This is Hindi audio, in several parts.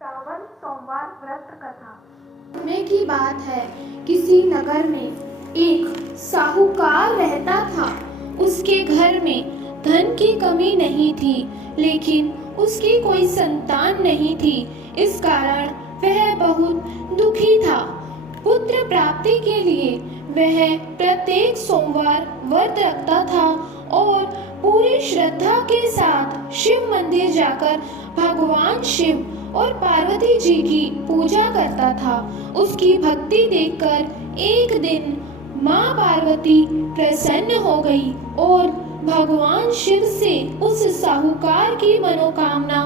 सावन सोमवार व्रत कथा। समय की बात है, किसी नगर में एक साहूकार रहता था। उसके घर में धन की कमी नहीं थी, लेकिन उसकी कोई संतान नहीं थी। इस कारण वह बहुत दुखी था। पुत्र प्राप्ति के लिए वह प्रत्येक सोमवार व्रत रखता था और पूरी श्रद्धा के साथ शिव मंदिर जाकर भगवान शिव और पार्वती जी की पूजा करता था। उसकी भक्ति देखकर एक दिन माँ पार्वती प्रसन्न हो गई और भगवान शिव से उस साहूकार की मनोकामना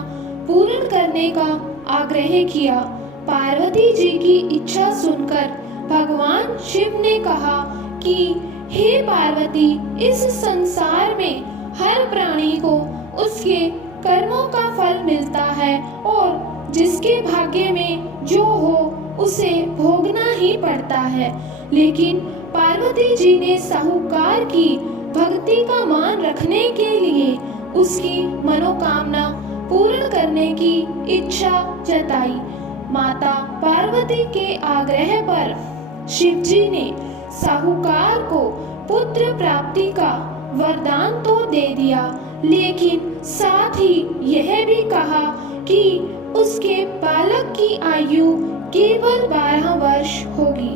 पूर्ण करने का आग्रह किया। पार्वती जी की इच्छा सुनकर भगवान शिव ने कहा कि हे पार्वती, इस संसार में हर प्राणी को उसके कर्मों का फल मिलता है और जिसके भाग्य में जो हो उसे भोगना ही पड़ता है। लेकिन पार्वती जी ने साहूकार की भक्ति का मान रखने के लिए उसकी मनोकामना पूर्ण करने की इच्छा जताई। माता पार्वती के आग्रह पर शिवजी ने साहूकार को पुत्र प्राप्ति का वरदान तो दे दिया, लेकिन साथ ही यह भी कहा कि उसके बालक की आयु केवल 12 वर्ष होगी।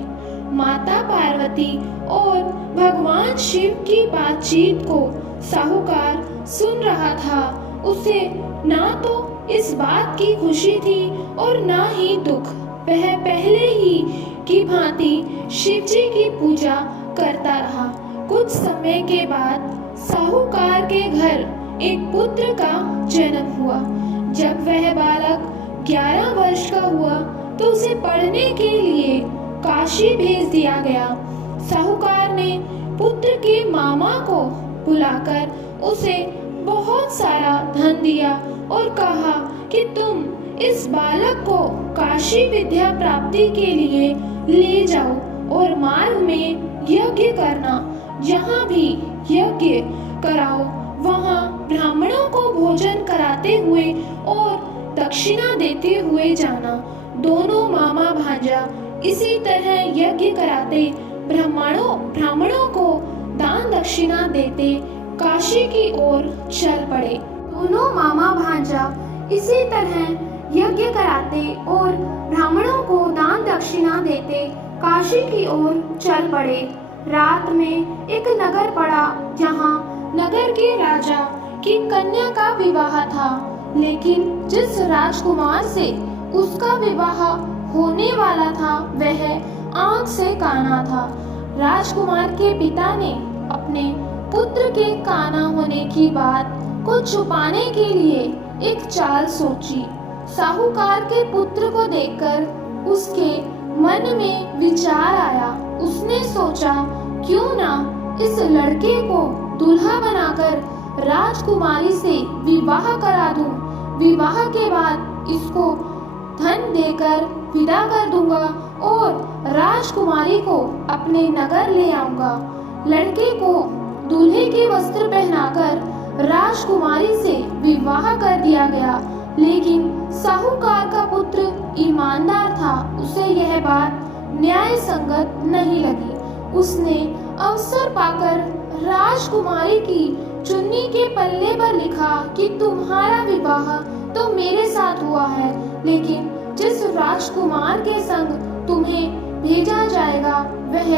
माता पार्वती और भगवान शिव की बातचीत को साहूकार सुन रहा था। उसे ना तो इस बात की खुशी थी और ना ही दुख। वह पहले ही की भांति शिव जी की पूजा करता रहा। कुछ समय के बाद साहूकार के घर एक पुत्र का जन्म हुआ। जब वह बालक 11 वर्ष का हुआ तो उसे पढ़ने के लिए काशी भेज दिया गया। साहूकार ने पुत्र के मामा को बुलाकर उसे बहुत सारा धन दिया और कहा कि तुम इस बालक को काशी विद्या प्राप्ति के लिए ले जाओ और मार्ग में यज्ञ करना। जहाँ भी यज्ञ कराओ वहाँ ब्राह्मणों को भोजन कराते हुए और दक्षिणा देते हुए जाना। दोनों मामा भांजा इसी तरह यज्ञ कराते ब्राह्मणों को दान दक्षिणा देते काशी की ओर चल पड़े। दोनों मामा भांजा इसी तरह यज्ञ कराते और ब्राह्मणों को दान दक्षिणा देते काशी की ओर चल पड़े। रात में एक नगर पड़ा जहाँ नगर के राजा की कन्या का विवाह था, लेकिन जिस राजकुमार से उसका विवाह होने वाला था वह आंख से काना था। राजकुमार के पिता ने अपने पुत्र के काना होने की बात को छुपाने के लिए एक चाल सोची। साहूकार के पुत्र को देखकर उसके मन में विचार आया। उसने सोचा, क्यों ना इस लड़के को दूल्हा बनाकर राजकुमारी से विवाह करा दूं। विवाह के बाद इसको धन देकर विदा कर दूंगा और राजकुमारी को अपने नगर ले आऊंगा। लड़के को दूल्हे के वस्त्र पहनाकर राजकुमारी से विवाह कर दिया गया, लेकिन साहूकार का पुत्र ईमानदार था। उसे यह बात न्याय संगत नहीं लगी। उसने अवसर पाकर राजकुमारी की चुन्नी के पल्ले पर लिखा कि तुम्हारा विवाह तो मेरे साथ हुआ है, लेकिन जिस राजकुमार के संग तुम्हें भेजा जाएगा वह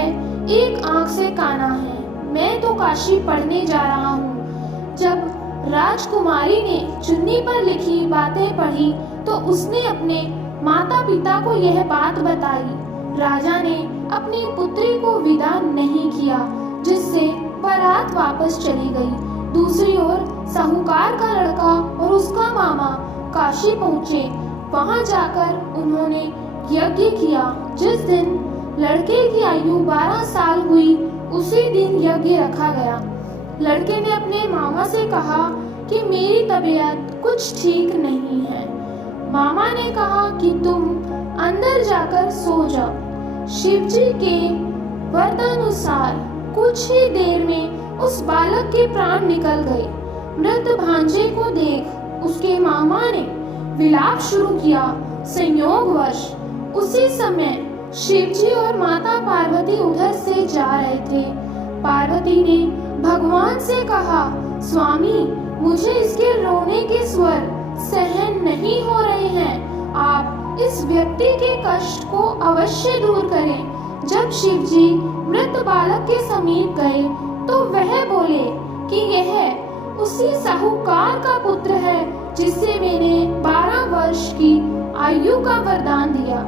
एक आंख से काना है। मैं तो काशी पढ़ने जा रहा हूँ। जब राजकुमारी ने चुन्नी पर लिखी बातें पढ़ी तो उसने अपने माता पिता को यह बात बताई। राजा ने अपनी पुत्री को विदा नहीं किया, जिससे बारात वापस चली गई। दूसरी ओर साहूकार का लड़का और उसका मामा काशी पहुँचे। वहाँ जाकर उन्होंने यज्ञ किया। जिस दिन लड़के की आयु 12 साल हुई उसी दिन यज्ञ रखा गया। लड़के ने अपने मामा से कहा कि मेरी तबीयत कुछ ठीक नहीं है। मामा ने कहा कि तुम अंदर जाकर सो जाओ। शिवजी के वरदानुसार कुछ ही देर में उस बालक के प्राण निकल गए। मृत भांजे को देख उसके मामा ने विलाप शुरू किया। संयोगवश उसी समय शिवजी और माता पार्वती उधर से जा रहे थे। पार्वती ने भगवान से कहा, स्वामी, मुझे इसके रोने के स्वर सहन नहीं हो रहे हैं। आप इस व्यक्ति के कष्ट को अवश्य दूर करें। जब शिवजी मृत बालक के समीप गए तो वह बोले कि यह उसी साहूकार का पुत्र है जिसे मैंने 12 वर्ष की आयु का वरदान दिया।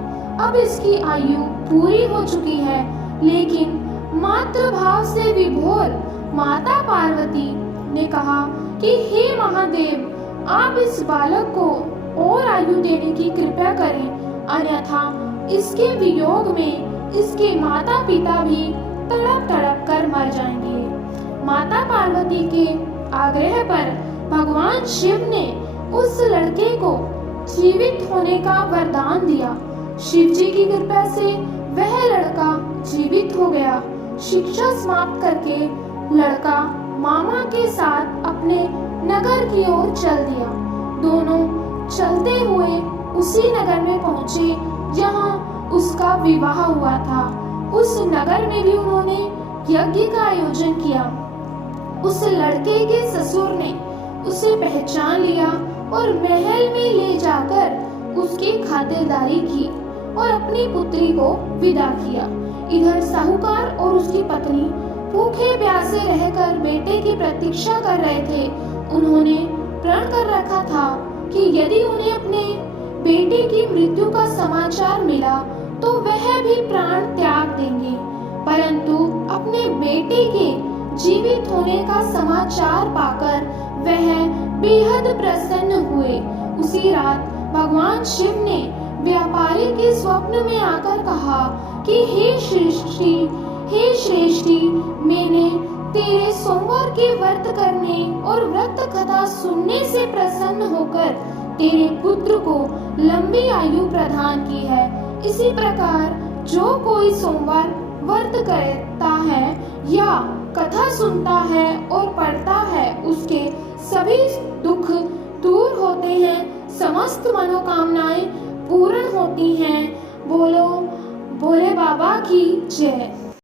अब इसकी आयु पूरी हो चुकी है, लेकिन मातृभाव से विभोर माता पार्वती ने कहा कि हे महादेव, आप इस बालक को और आयु देने की कृपा करें, अन्यथा इसके वियोग में इसके माता पिता भी तड़प तड़प कर मर जाएंगे। माता पार्वती के आग्रह पर भगवान शिव ने उस लड़के को जीवित होने का वरदान दिया। शिव जी की कृपा से वह लड़का जीवित हो गया। शिक्षा समाप्त करके लड़का मामा के साथ अपने नगर की ओर चल दिया। दोनों चलते हुए उसी नगर में पहुंचे जहां उसका विवाह हुआ था। उस नगर में भी उन्होंने यज्ञ का आयोजन किया। उस लड़के के ससुर ने उसे पहचान लिया और महल में ले जाकर उसकी खातिरदारी की और अपनी पुत्री को विदा किया। इधर साहूकार और उसकी पत्नी भूखे प्यासे रहकर बेटे की प्रतीक्षा कर रहे थे। उन्होंने प्रण कर रखा था कि यदि उन्हें अपने बेटे की मृत्यु का समाचार मिला तो वह भी प्राण त्याग देंगे, परंतु अपने बेटे के जीवित होने का समाचार पाकर वह बेहद प्रसन्न हुए। उसी रात भगवान शिव ने व्यापारी के स्वप्न में आकर कहा कि हे श्रेष्ठी, मैंने तेरे सोमवार के व्रत करने और व्रत कथा सुनने से प्रसन्न होकर तेरे पुत्र को लंबी आयु प्रदान की है। इसी प्रकार जो कोई सोमवार व्रत करता है या कथा सुनता है और पढ़ता है, उसके सभी दुख दूर होते हैं, समस्त मनोकामनाएं पूर्ण होती हैं। बोलो भोले बाबा की जय।